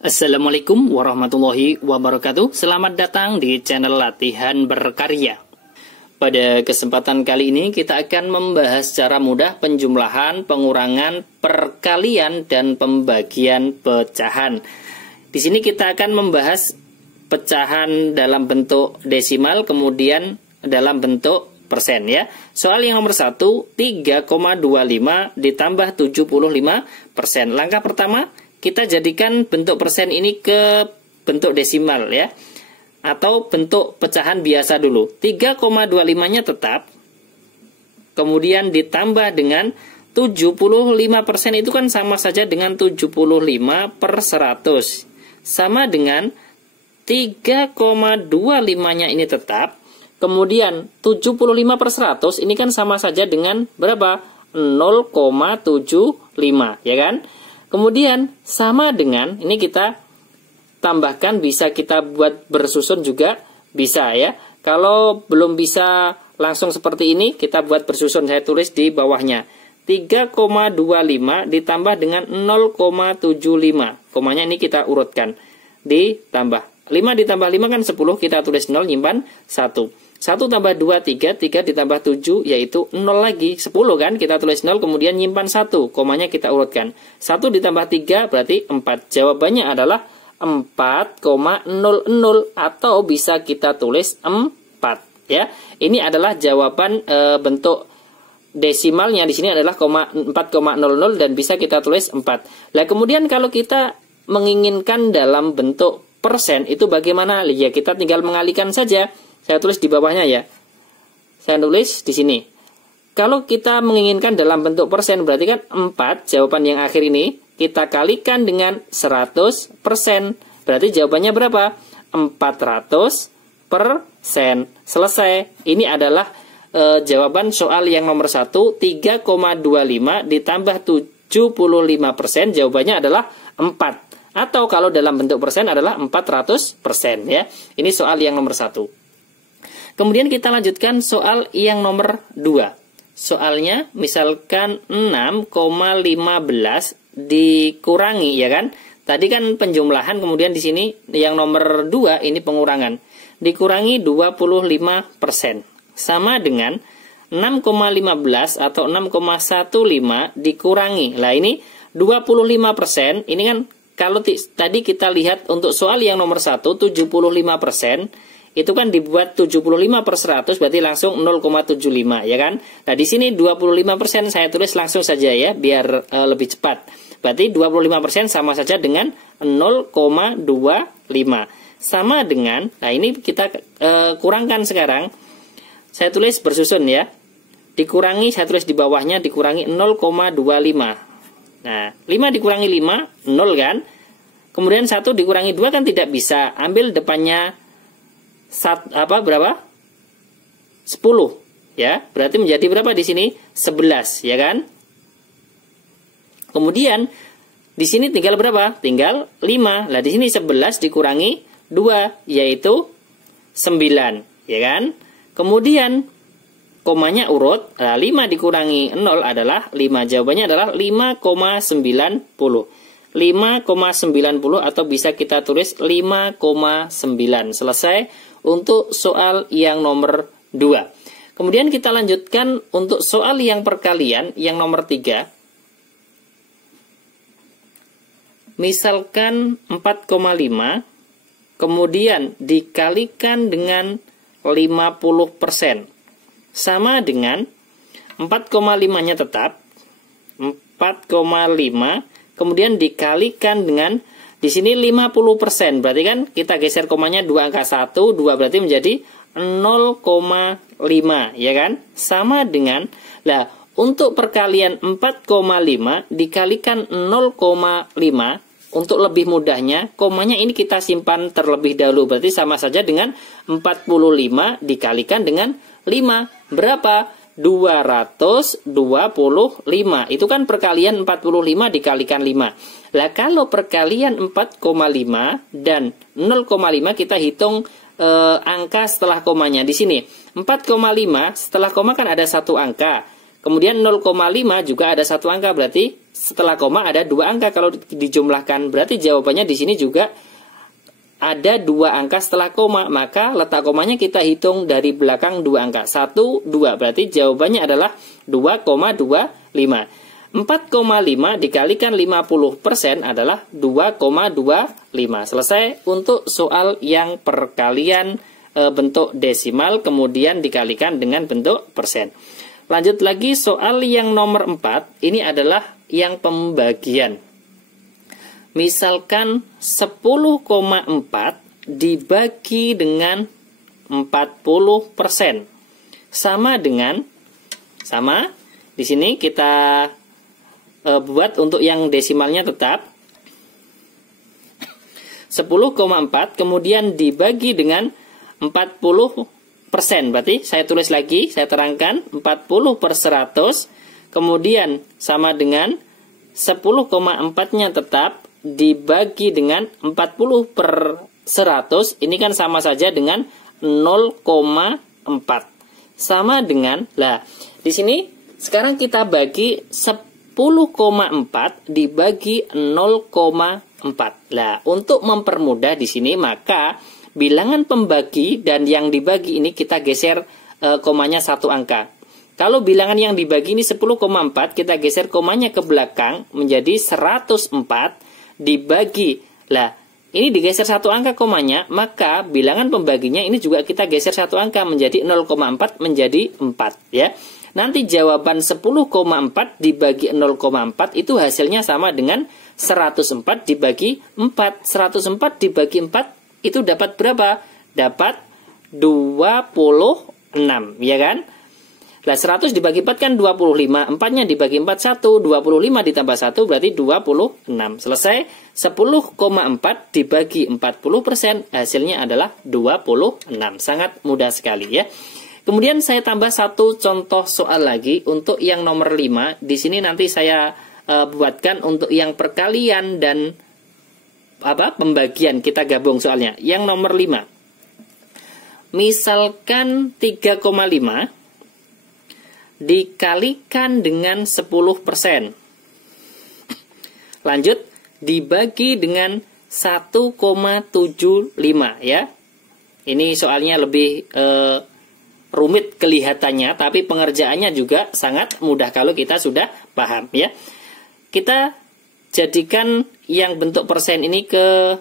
Assalamualaikum warahmatullahi wabarakatuh. Selamat datang di channel Latihan Berkarya. Pada kesempatan kali ini kita akan membahas cara mudah penjumlahan, pengurangan, perkalian, dan pembagian pecahan. Di sini kita akan membahas pecahan dalam bentuk desimal, kemudian dalam bentuk persen ya. Soal yang nomor 1, 3,25 ditambah 75%. Langkah pertama, kita jadikan bentuk persen ini ke bentuk desimal ya, atau bentuk pecahan biasa dulu. 3,25-nya tetap, kemudian ditambah dengan 75%, itu kan sama saja dengan 75 per 100. Sama dengan 3,25-nya ini tetap, kemudian 75 per 100 ini kan sama saja dengan berapa? 0,75 ya kan? Kemudian sama dengan, ini kita tambahkan, bisa kita buat bersusun juga, bisa ya. Kalau belum bisa langsung seperti ini, kita buat bersusun, saya tulis di bawahnya. 3,25 ditambah dengan 0,75. Komanya ini kita urutkan. Ditambah. 5 ditambah 5 kan 10, kita tulis 0, nyimpan 1. 1 tambah 2, 3, 3 ditambah 7, yaitu 0 lagi, 10 kan, kita tulis 0, kemudian nyimpan 1, komanya kita urutkan. 1 ditambah 3 berarti 4, jawabannya adalah 4,00, atau bisa kita tulis 4, ya. Ini adalah jawaban bentuk desimalnya, di sini adalah 4,00, dan bisa kita tulis 4. Nah, kemudian kalau kita menginginkan dalam bentuk persen, itu bagaimana? Ya, kita tinggal mengalihkan saja. Saya tulis di bawahnya ya. Saya tulis di sini. Kalau kita menginginkan dalam bentuk persen, berarti kan 4, jawaban yang akhir ini, kita kalikan dengan 100%. Berarti jawabannya berapa? 400%. Selesai. Ini adalah jawaban soal yang nomor 1, 3,25 ditambah 75%, jawabannya adalah 4. Atau kalau dalam bentuk persen adalah 400% ya. Ini soal yang nomor 1. Kemudian kita lanjutkan soal yang nomor 2. Soalnya misalkan 6,15 dikurangi ya kan. Tadi kan penjumlahan, kemudian di sini yang nomor 2 ini pengurangan. Dikurangi 25%. Sama dengan 6,15 atau 6,15 dikurangi. Lah ini 25%, ini kan kalau tadi kita lihat untuk soal yang nomor 1 75%, itu kan dibuat 75 per 100, berarti langsung 0,75 ya kan. Nah di sini 25% saya tulis langsung saja ya, biar lebih cepat. Berarti 25% sama saja dengan 0,25. Sama dengan, nah ini kita kurangkan sekarang. Saya tulis bersusun ya. Dikurangi, saya tulis di bawahnya, dikurangi 0,25. Nah 5 dikurangi 5, 0 kan. Kemudian 1 dikurangi 2 kan tidak bisa. Ambil depannya berapa? 10 ya. Berarti menjadi berapa di sini? 11 ya kan? Kemudian di sini tinggal berapa? Tinggal 5. Lah di sini 11 dikurangi 2 yaitu 9 ya kan? Kemudian komanya urut. Nah, 5 dikurangi 0 adalah 5. Jawabannya adalah 5,90. 5,90 atau bisa kita tulis 5,9. Selesai untuk soal yang nomor 2. Kemudian kita lanjutkan untuk soal yang perkalian yang nomor 3. Misalkan 4,5 kemudian dikalikan dengan 50%. Sama dengan 4,5-nya tetap 4,5 kemudian dikalikan dengan di sini 50%. Berarti kan kita geser komanya 2 angka 1, 2 berarti menjadi 0,5 ya kan? Sama dengan, lah untuk perkalian 4,5 dikalikan 0,5, untuk lebih mudahnya komanya ini kita simpan terlebih dahulu. Berarti sama saja dengan 45 dikalikan dengan 5. Berapa? 225. Itu kan perkalian 45 dikalikan 5. Lah kalau perkalian 4,5 dan 0,5 kita hitung angka setelah komanya. Di sini 4,5 setelah koma kan ada satu angka. Kemudian 0,5 juga ada satu angka, berarti setelah koma ada 2 angka kalau dijumlahkan. Berarti jawabannya di sini juga ada 2 angka setelah koma, maka letak komanya kita hitung dari belakang 2 angka. 1, 2, berarti jawabannya adalah 2,25. 4,5 dikalikan 50% adalah 2,25. Selesai untuk soal yang perkalian bentuk desimal kemudian dikalikan dengan bentuk persen. Lanjut lagi soal yang nomor 4, ini adalah yang pembagian. Misalkan 10,4 dibagi dengan 40%. Sama di sini kita buat untuk yang desimalnya tetap 10,4 kemudian dibagi dengan 40%. Berarti saya tulis lagi, saya terangkan 40/100 kemudian sama dengan 10,4-nya tetap dibagi dengan 40/100, ini kan sama saja dengan 0,4. Sama dengan, di sini sekarang kita bagi 10,4 dibagi 0,4. Untuk mempermudah di sini maka bilangan pembagi dan yang dibagi ini kita geser komanya 1 angka. Kalau bilangan yang dibagi ini 10,4, kita geser komanya ke belakang menjadi 104 dibagi. Ini digeser 1 angka komanya, maka bilangan pembaginya ini juga kita geser 1 angka menjadi 0,4 menjadi 4 ya. Nanti jawaban 10,4 dibagi 0,4 itu hasilnya sama dengan 104 dibagi 4. 104 dibagi 4 itu dapat berapa? Dapat 26 ya kan? 100 dibagi 4 kan 25. 4-nya dibagi 4 1. 25 ditambah 1 berarti 26. Selesai. 10,4 dibagi 40% hasilnya adalah 26. Sangat mudah sekali ya. Kemudian saya tambah satu contoh soal lagi untuk yang nomor 5. Di sini nanti saya buatkan untuk yang perkalian dan pembagian, kita gabung soalnya. Yang nomor 5. Misalkan 3,5 dikalikan dengan 10%. Lanjut, dibagi dengan 1,75 ya. Ini soalnya lebih rumit kelihatannya, tapi pengerjaannya juga sangat mudah kalau kita sudah paham ya. Kita jadikan yang bentuk persen ini ke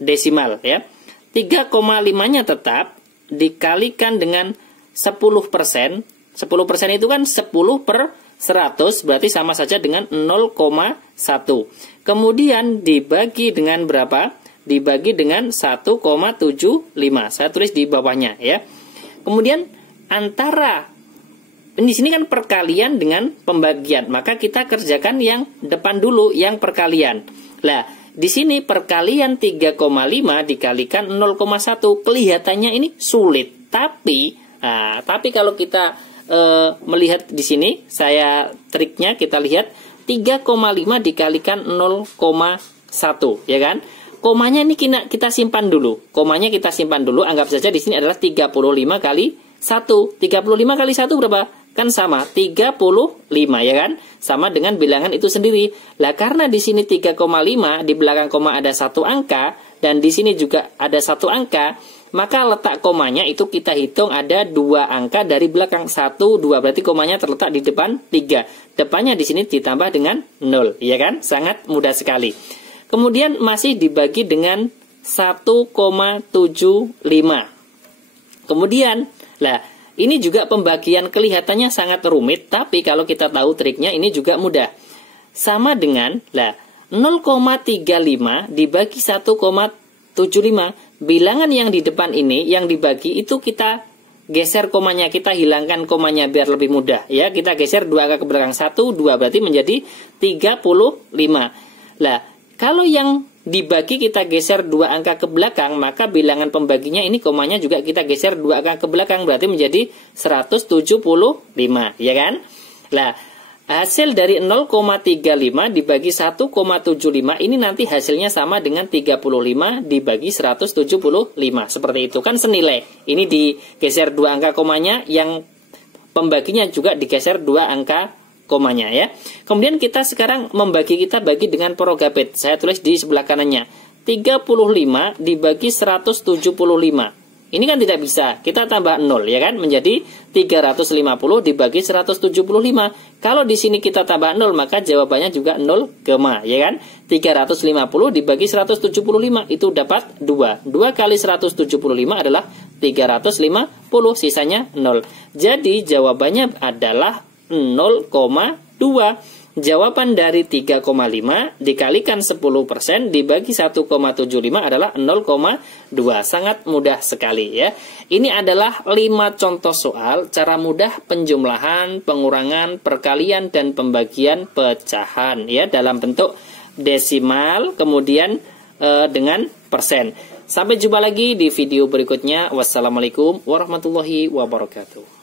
desimal ya. 3,5-nya tetap dikalikan dengan 10%. 10% itu kan 10/100, berarti sama saja dengan 0,1. Kemudian dibagi dengan berapa? Dibagi dengan 1,75. Saya tulis di bawahnya ya. Kemudian antara di sini kan perkalian dengan pembagian, maka kita kerjakan yang depan dulu, yang perkalian. Di sini perkalian 3,5 dikalikan 0,1. Kelihatannya ini sulit, tapi kalau kita melihat di sini, triknya kita lihat 3,5 dikalikan 0,1 ya kan. Komanya ini kita simpan dulu. Komanya kita simpan dulu. Anggap saja di sini adalah 35 kali 1. 35 kali 1 berapa? Kan sama 35 ya kan? Sama dengan bilangan itu sendiri. Karena di sini 3,5 di belakang koma ada 1 angka dan di sini juga ada 1 angka, maka letak komanya itu kita hitung ada 2 angka dari belakang 1, 2, berarti komanya terletak di depan 3. Depannya di sini ditambah dengan 0, ya kan? Sangat mudah sekali. Kemudian masih dibagi dengan 1,75. Kemudian, ini juga pembagian kelihatannya sangat rumit, tapi kalau kita tahu triknya ini juga mudah. Sama dengan 0,35 dibagi 1,75. Bilangan yang di depan ini yang dibagi itu kita geser komanya, kita hilangkan komanya biar lebih mudah ya. Kita geser 2 angka ke belakang 1, 2 berarti menjadi 35. Kalau yang dibagi kita geser 2 angka ke belakang, maka bilangan pembaginya ini komanya juga kita geser 2 angka ke belakang berarti menjadi 175 ya kan. Hasil dari 0,35 dibagi 1,75 ini nanti hasilnya sama dengan 35 dibagi 175. Seperti itu kan senilai. Ini digeser 2 angka komanya, yang pembaginya juga digeser 2 angka komanya ya. Kemudian kita sekarang bagi dengan Progapit. Saya tulis di sebelah kanannya. 35 dibagi 175. Ini kan tidak bisa. Kita tambah 0 ya kan, menjadi 350 dibagi 175. Kalau di sini kita tambah 0, maka jawabannya juga 0, ya kan? 350 dibagi 175 itu dapat 2. 2 kali 175 adalah 350, sisanya 0. Jadi jawabannya adalah 0,2. Jawaban dari 3,5 dikalikan 10% dibagi 1,75 adalah 0,2. Sangat mudah sekali ya. Ini adalah 5 contoh soal cara mudah penjumlahan, pengurangan, perkalian, dan pembagian pecahan ya dalam bentuk desimal kemudian dengan persen. Sampai jumpa lagi di video berikutnya. Wassalamualaikum warahmatullahi wabarakatuh.